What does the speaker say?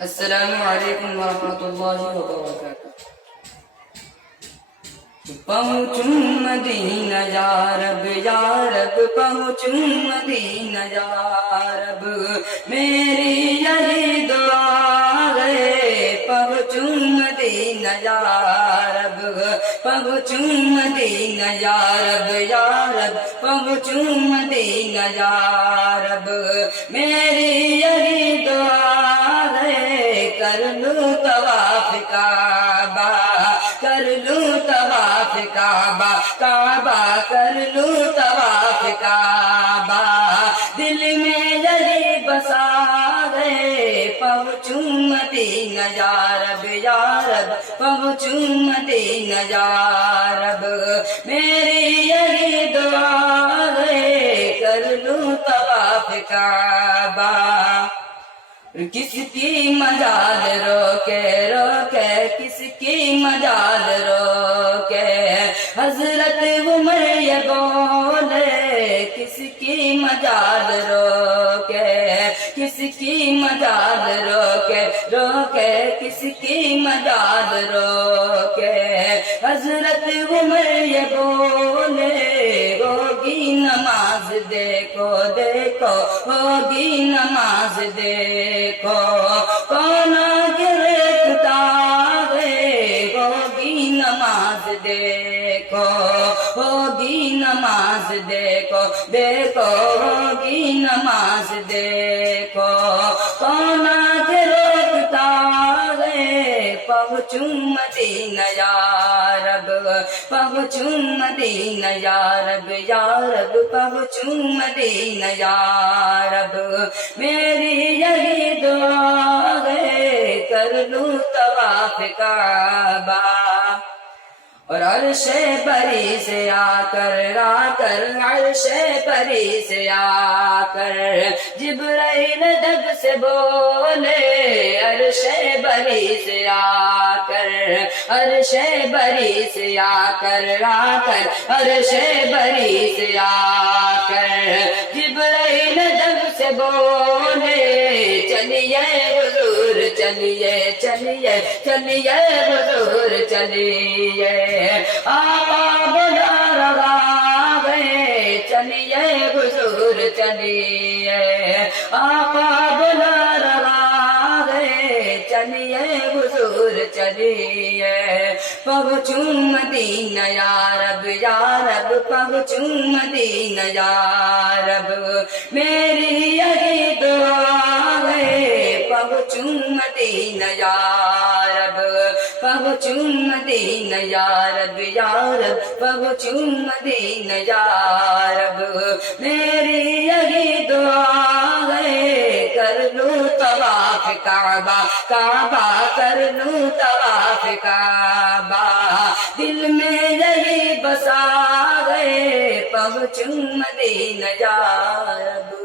السلام علیکم ورحمۃ اللہ وبرکاتہ۔ پہنچوں مدینہ یا رب پہنچوں مدینہ یا رب، میری یہی دعا ہے پہنچوں مدینہ یا رب، پہنچوں مدینہ یا رب پہنچوں مدینہ یا رب، میری یہی دعا ہے کر لوں طواف کعبہ، کر لوں طواف کعبہ، کعبہ کر لوں طواف کعبہ، دل میں یہی بسا ہے پہنچوں مدینہ یا رب پہنچوں مدینہ یا رب، میری یہی دعا ہے کر لوں طواف کعبہ۔ کس کی مجال روکے کس کی مجال روکے، حضرت عمر یہ بولے کس کی مجال روکے، کس کی مجال روکے کس کی مجال روکے، حضرت عمر یہ بولے ہوگی نماز دیکھو ہوگی نماز دیکھو، کون گرتا ہے ہوگی نماز دیکھو، ہوگی نماز دیکھو ہوگی نماز دیکھو، کون گرتا ہے پہنچوں مدینہ یا رب، پہنچوں مدینہ یا رب پہنچوں مدینہ یا رب، میری یہی دعا ہے کر لوں طواف کعبہ۔ اور عرش بری سے آ کر عرش بری سے آ کر جبرائیل دب سے بولے، عرش بری سے آ کر عرش بری سے آ کر عرش بری سے آ کر جبرائیل دب سے بولے، چلیے حضور چلیے حضور چلیے، آقا بلا رہا ہے چلیے حضور چلیے، آقا بلا رہا ہے چلیے حضور چلیے، پہنچوں مدینہ یا رب پہنچوں مدینہ یا رب، میری یہی دعا ہے پہنچوں مدینہ یا رب، پہنچوں مدینہ یا رب پہنچوں مدینہ یا رب، میری یہی دعا ہے کر لوں طواف کعبہ، کعبہ کر لوں طواف کعبہ، دل میں یہی بسا ہے پہنچوں مدینہ یا رب۔